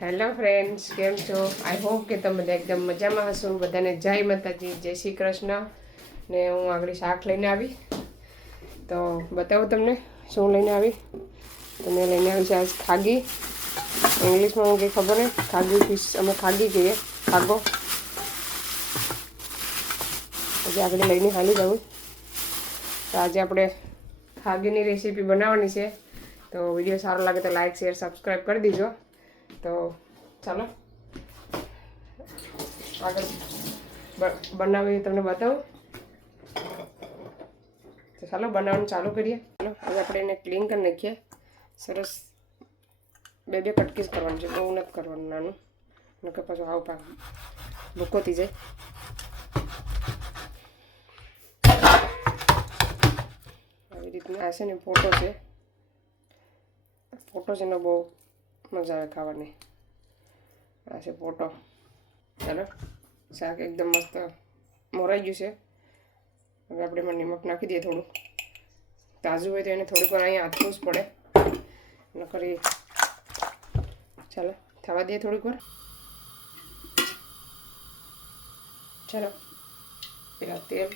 Hello friends, કેમ છો? I hope કે તમે બધા એકદમ મજામાં હશો. બધાને જય માતાજી, જય શ્રી કૃષ્ણ. ને હું આગળ શાક લઈને આવી, તો બતાવું તમને શું લઈને આવી. તો મેં લઈને આવી છે આજ ખાગી. ઇંગ્લિશમાં હું કંઈ ખબર નહીં, ખાગી ફિશ અમે ખાગી કહીએ, ખાગો. પછી આગળ લઈને હાલી જવું. તો આજે આપણે ખાગીની રેસીપી બનાવવાની છે. તો વિડીયો સારો લાગે તો લાઈક શેર સબસ્ક્રાઈબ કરી દીજો. તો ચાલો આગળ બનાવી તમને બતાવું. તો ચાલો બનાવવાનું ચાલુ કરીએ. ચાલો હવે આપણે એને ક્લીન કરી નાખીએ. સરસ બે કટકીસ કરવાનું છે, બહુ નથી કરવાનું, નાનું નકર પાછું આવું પાક ભૂકો થઈ જાય. આવી રીતના આ છે ને ફોટો છે ને બહુ મજા આવે ખાવાની. આ છે ફોટો. ચાલો શાક એકદમ મસ્ત મોરાઈ ગયું છે. હવે આપણે એમાં નિમક નાખી દઈએ. થોડું તાજું હોય તો એને થોડીક વાર અહીંયા આથવું જ પડે, નકર એ ચાલો થવા દઈએ થોડીક વાર. ચાલો પેલા તેલ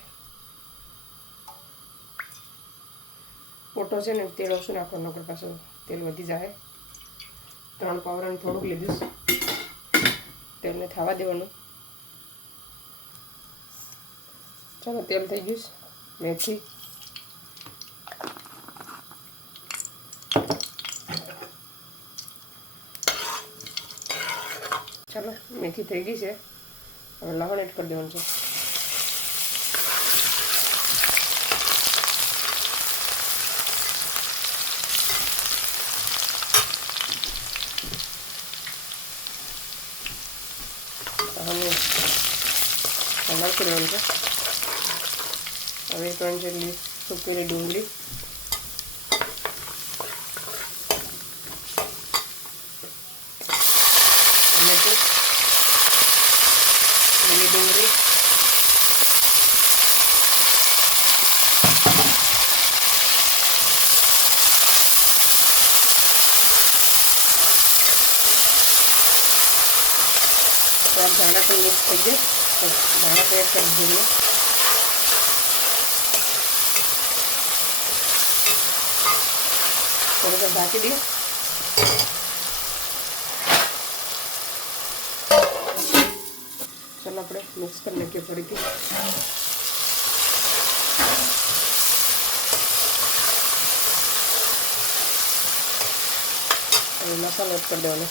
ફોટો છે ને તેલ ઓછું નાખવાનું, નકર પાછું તેલ વધી જાય. 3 પાવરાનું થોડુંક લીધું, તેલને થવા દેવાનું. ચાલો તેલ થઈ ગયું. મેથી ચાલો મેથી થઈ ગઈ છે. હવે લવણ એડ કરી દેવાનું છે. નાખી દેવાનું છે. હવે 3 જેટલી સૂકેલી ડુંગળી, ટમેટું, લીલી ડુંગળી, ધાણા પણ મિક્સ થઈ જાય. ધાણા પેક કરી દઈએ. થોડુંક ઢાંકી દઈએ. ચાલો આપણે મિક્સ કરી નાખીએ ફરીથી. હવે મસાલો એડ કરી દેવાનો.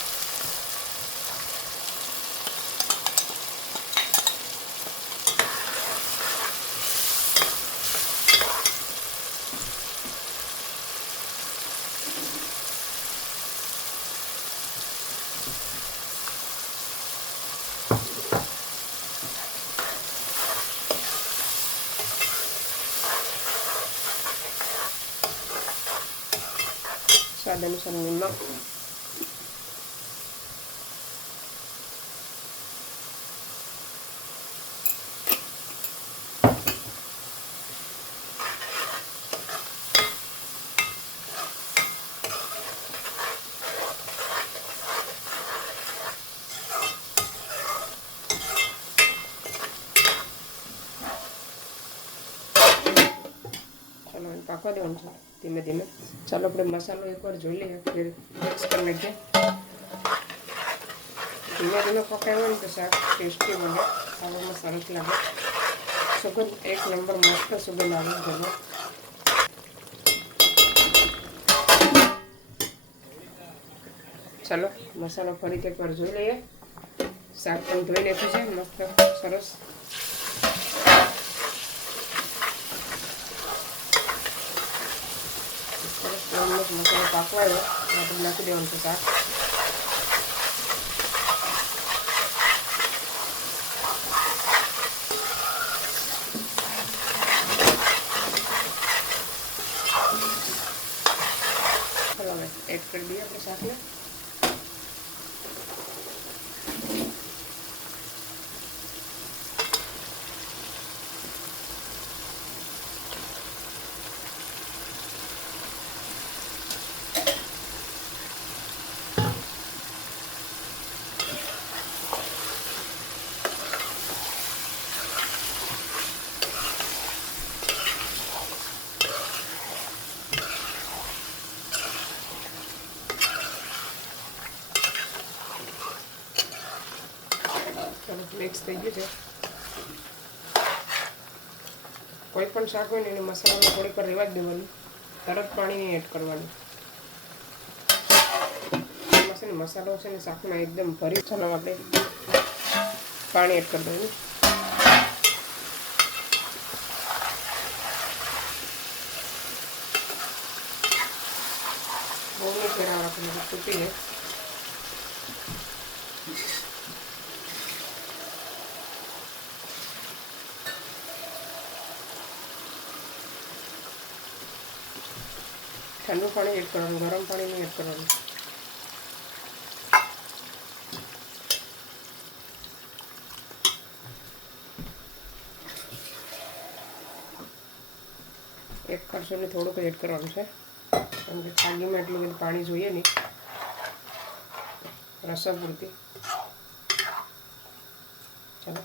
સ્વાદ અનુસાર નિમક, ચાલો પાકવા દેવાનું છે ધીમે ધીમે. ચાલો આપણે મસાલો એકવાર જોઈ લઈએ, ફેર મિક્સ કરી નાખીએ. ધીમે ધીમે પકાવ્યો ને તો શાક ટેસ્ટી બને, ખાવામાં સરસ લાગે. સુગંધ એક નંબર મસ્ત સુગંધ આવે છે. ચાલો મસાલો ફરીથી એકવાર જોઈ લઈએ. શાક પણ ધોઈ નાખ્યું છે મસ્ત સરસ. મસાલો પાકવાયો આપણે નાખી દેવાનું છે શાક. ચાલો હવે એડ કરી દઈએ આપણે શાકને. મિક્સ થઈ ગયું છે. કોઈ પણ શાક હોય ને એને મસાલામાં થોડીક વાર રહેવા જ દેવાનું, તરત પાણી નહીં એડ કરવાનું. મસાલો છે ને શાકમાં એકદમ ભરી. ચાલો આપણે પાણી એડ કરી દઈએ. બહુ નહીં ફેરવવા આપણે તૂટી જાય. ઠંડુ પાણી એડ કરવાનું, ગરમ પાણી નહીં એડ કરવાનું. એક કરશો ને થોડુંક એડ કરવાનું છે, કેમ કે થાળીમાં એટલું બધું પાણી જોઈએ નહીં, રસા પૂરતી. ચાલો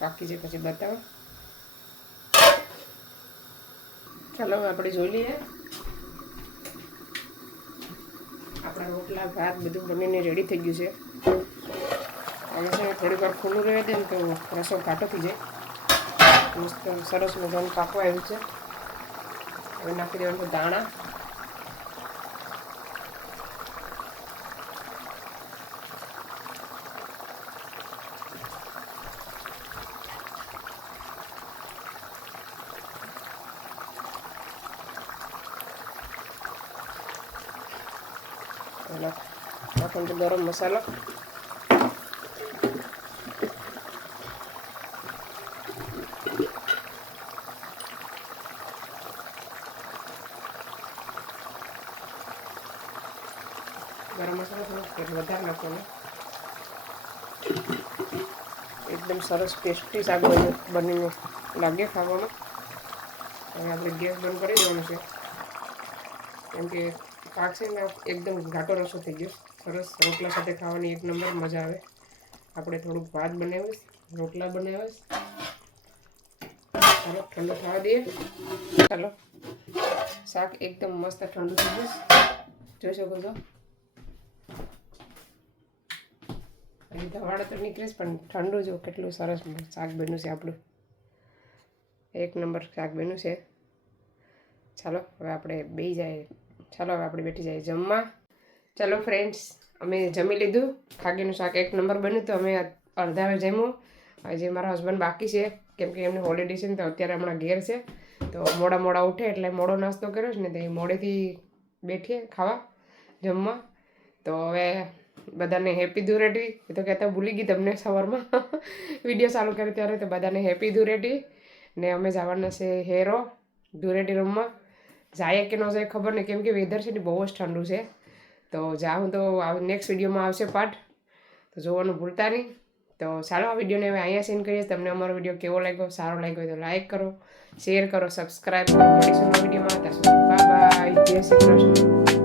પાકી છે પછી બતાવો. ચાલો આપણે જોઈ લઈએ. આપણા રોટલા ભાત બધું બનીને રેડી થઈ ગયું છે. હવે છે થોડીક વાર ખુલ્લું રહેવા દે ને તો રસો ઘાટો થઈ જાય. મસ્ત સરસ મજાનું પાકવા આવ્યું છે. હવે નાખી દેવાનું છે દાણા. નાખવાનું છે ગરમ મસાલો. ગરમ મસાલો થોડું વધારે નાખવાનો. એકદમ સરસ ટેસ્ટી શાક બનીને લાગે ખાવામાં. હવે આપણે ગેસ બંધ કરી દેવાનું છે, કેમ કે શાક છે ને એકદમ ઘાટો રસો થઈ ગયો. સરસ રોટલા સાથે ખાવાની એક નંબર મજા આવે. આપણે થોડુંક ભાત બનાવીશ, રોટલા બનાવીશ. ચાલો ઠંડુ થવા દઈએ. ચાલો શાક એકદમ મસ્ત ઠંડુ થઈ ગયું, જોઈ શકો છો. અહીં ધવાડો તો નીકળે પણ ઠંડુ જો કેટલું સરસ શાક બન્યું છે આપણું. એક નંબર શાક બન્યું છે. ચાલો હવે આપણે બેસી જાય. ચાલો હવે આપણે બેઠી જઈએ જમવા. ચાલો ફ્રેન્ડ્સ, અમે જમી લીધું. ખાગીનું શાક એક નંબર બન્યું તો અમે અડધા જમ્યું. હજી મારા હસબન્ડ બાકી છે, કેમ કે એમને હોલિડે છે ને તો અત્યારે હમણાં ઘેર છે, તો મોડા ઉઠે એટલે મોડો નાસ્તો કર્યો છે ને તો એ મોડેથી બેઠીએ ખાવા જમવા. તો હવે બધાને હેપી ધૂળેટી. એ તો કહેતા ભૂલી ગઈ તમને સવારમાં વિડીયો ચાલુ કર્યો ત્યારે. તો બધાને હેપી ધૂળેટી. ને અમે જવાના છે હેરો ધૂળેટી રમવા. જાય કે ન જાય ખબર નહીં, કેમ કે વેધર છે ને બહુ જ ઠંડુ છે. તો જાઉં તો નેક્સ્ટ વિડીયોમાં આવશે પાર્ટ, તો જોવાનું ભૂલતા નહીં. તો ચાલો આ વિડીયોને હવે અહીંયા સેન્ડ કરીએ. તમને અમારો વિડીયો કેવો લાગ્યો, સારો લાગ્યો તો લાઈક કરો, શેર કરો, સબસ્ક્રાઈબ કરો. મળીશું નવા વિડીયોમાં. ત્યાં સુધી બાય બાય, જય શ્રી કૃષ્ણ.